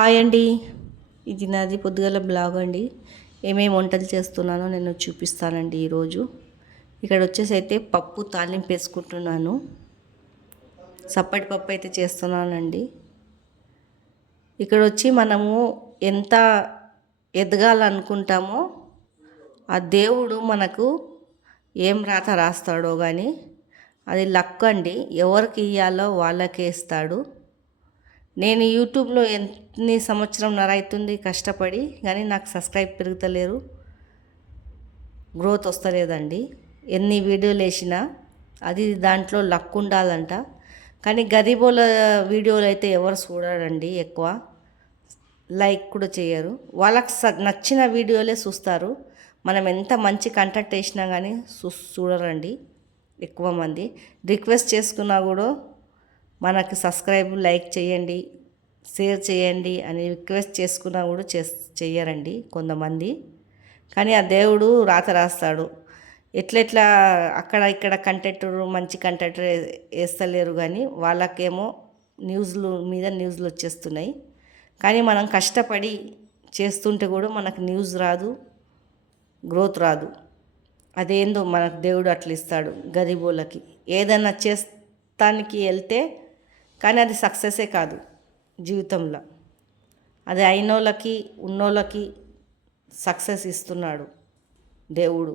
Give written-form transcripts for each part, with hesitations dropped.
Hi అండి. ఇది నాది పొద్దుగాల బ్లాగ్ అండి. ఏమేమి వంటలు చేస్తున్నానో నేను చూపిస్తానండి ఈరోజు. ఇక్కడ వచ్చేసి అయితే పప్పు తాలింపు వేసుకుంటున్నాను. సప్పటి పప్పు అయితే చేస్తున్నానండి. ఇక్కడ వచ్చి మనము ఎంత ఎదగాలనుకుంటామో ఆ దేవుడు మనకు ఏం రాత రాస్తాడో కానీ అది లక్ అండి. ఎవరికి ఇయ్యాలో వాళ్ళకే ఇస్తాడు. నేను యూట్యూబ్లో ఎన్ని సంవత్సరంన్నర అవుతుంది కష్టపడి, కానీ నాకు సబ్స్క్రైబ్ పెరుగుతలేరు, గ్రోత్ వస్తలేదండి. ఎన్ని వీడియోలు వేసినా అది దాంట్లో లక్ ఉండాలంట. కానీ గరీబోల వీడియోలు అయితే ఎవరు చూడరండి, ఎక్కువ లైక్ కూడా చేయరు. వాళ్ళకి నచ్చిన వీడియోలే చూస్తారు. మనం ఎంత మంచి కంటెంట్ వేసినా కానీ చూడరండి ఎక్కువ మంది. రిక్వెస్ట్ చేసుకున్నా కూడా మనకు సబ్స్క్రైబ్ లైక్ చేయండి, షేర్ చేయండి అని రిక్వెస్ట్ చేసుకున్నా కూడా చెయ్యరండి కొంతమంది. కానీ ఆ దేవుడు రాత రాస్తాడు. ఎట్లెట్లా అక్కడ ఇక్కడ కంటెంట్ మంచి కంటెంట్ వేస్తలేరు, కానీ వాళ్ళకేమో న్యూస్లు మీద న్యూస్లు వచ్చేస్తున్నాయి. కానీ మనం కష్టపడి చేస్తుంటే కూడా మనకు న్యూస్ రాదు, గ్రోత్ రాదు. అదేందో మనకు దేవుడు అట్లా ఇస్తాడు గరీబోళ్ళకి. ఏదైనా చేస్తానికి వెళ్తే కానీ అది సక్సెసే కాదు జీవితంలో. అది అయినోళ్ళకి ఉన్నోళ్ళకి సక్సెస్ ఇస్తున్నాడు దేవుడు.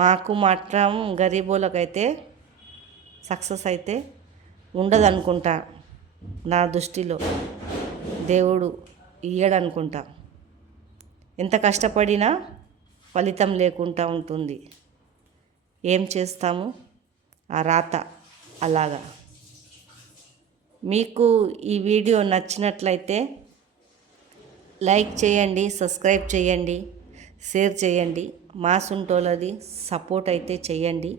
మాకు మాత్రం గరీబోళ్ళకైతే సక్సెస్ అయితే ఉండదనుకుంటా. నా దృష్టిలో దేవుడు ఇయ్యడనుకుంటా. ఎంత కష్టపడినా ఫలితం లేకుండా ఉంటుంది. ఏం చేస్తాము, ఆ రాత అలాగా. మీకు ఈ వీడియో నచ్చినట్లయితే లైక్ చేయండి, సబ్స్క్రైబ్ చేయండి, షేర్ చేయండి. మా సుంటోలది సపోర్ట్ అయితే చేయండి.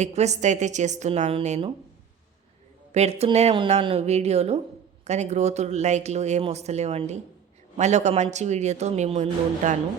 రిక్వెస్ట్ అయితే చేస్తున్నాను. నేను పెడుతూనే ఉన్నాను వీడియోలు, కానీ గ్రోత్ లైక్లు ఏం వస్తలేవండి. మళ్ళీ ఒక మంచి వీడియోతో మీ ముందు ఉంటాను.